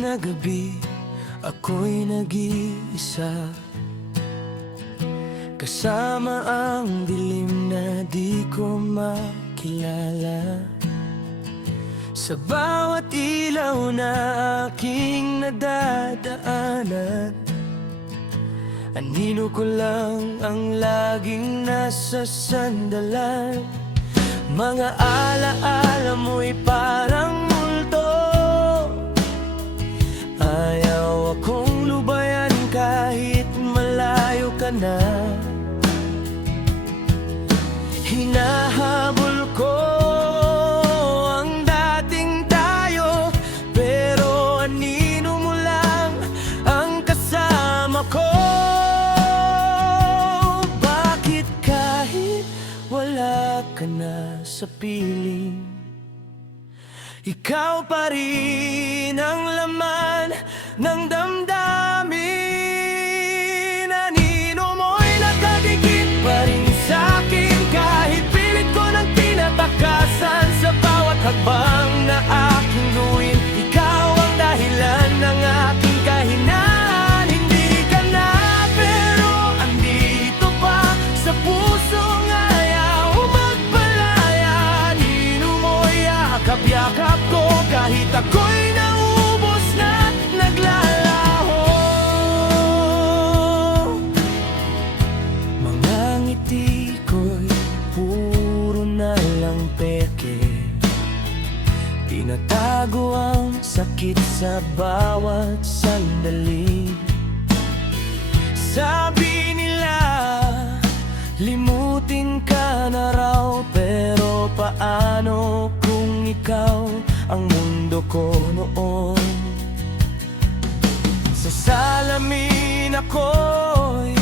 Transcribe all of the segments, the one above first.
na gabi, ako'y nag-iisa, kasama ang dilim na di ko makilala. Sa bawat ilaw na aking nadadaanan, anino ko lang ang laging nasa sandalan. Mga alaala mo'y parang multo, ayaw akong lubayan kahit malayo ka na. Hinahabol ko ang dating tayo, pero anino mo lang ang kasama ko. Bakit kahit wala ka na sa piling, ikaw pa rin ang laman ng damdamin? Anino mo'y nakadikit pa rin sa'kin, kahit pilit ko nang tinatakasan. Sa bawat hakbang na aking gawin, ikaw ang dahilan ng aking kahinaan. Hindi ka na pero andito pa sa pusong ayaw magpalaya. Anino mo'y yakap-yakap ko kahit ako'y naubos na't naglalaho. Mga ngiti ko'y puro na lang peke, tinatago ang sakit sa bawat sandali. Sabi nila, limutin ka na raw, pero paano kung ikaw ang mundo ko noon? Sa salamin ako'y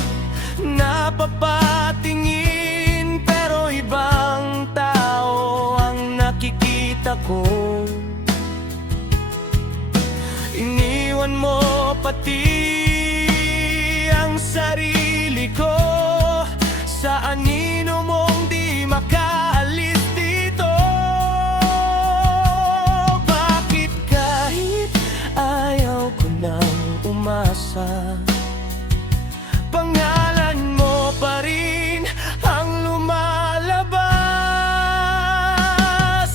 napapatingin, pero ibang tao ang nakikita ko. Iniwan mo pati ang sarili ko sa anino mong di makaalis dito. Bakit kahit ayaw ko nang umasa, pangalan mo pa rin ang lumalabas?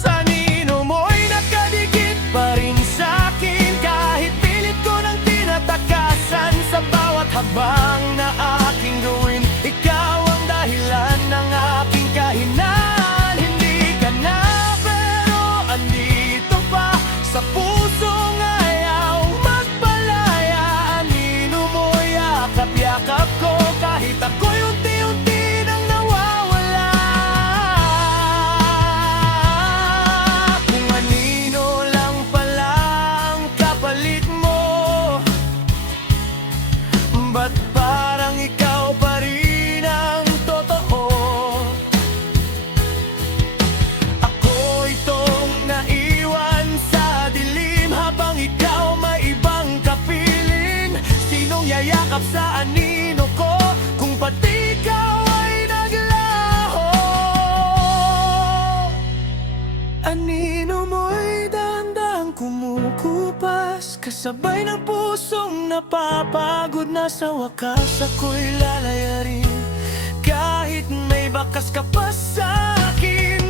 Anino mo'y nakadikit pa rin sa'kin, kahit pilit ko nang tinatakasan. Sa bawat habang na aking gawin, ikaw ang dahilan ng aking kahinaan. Hindi ka na pero andito pa sa pusong ayaw magpalaya. Anino mo'y yakap-yakap ko kahit ako'y unti-unti nang nawawala. Kung anino lang pala ang kapalit mo, ba't parang ikaw pa rin ang totoo? Ako itong naiwan sa dilim, habang ikaw may ibang kapiling. Sinong yayakap sa anino ko kung pati ikaw ay naglaho? Anino mo'y dahan-dahang kumukupas, kasabay ng pusong napapagod na. Sa wakas ako'y lalayarin, kahit may bakas ka pa sa'kin.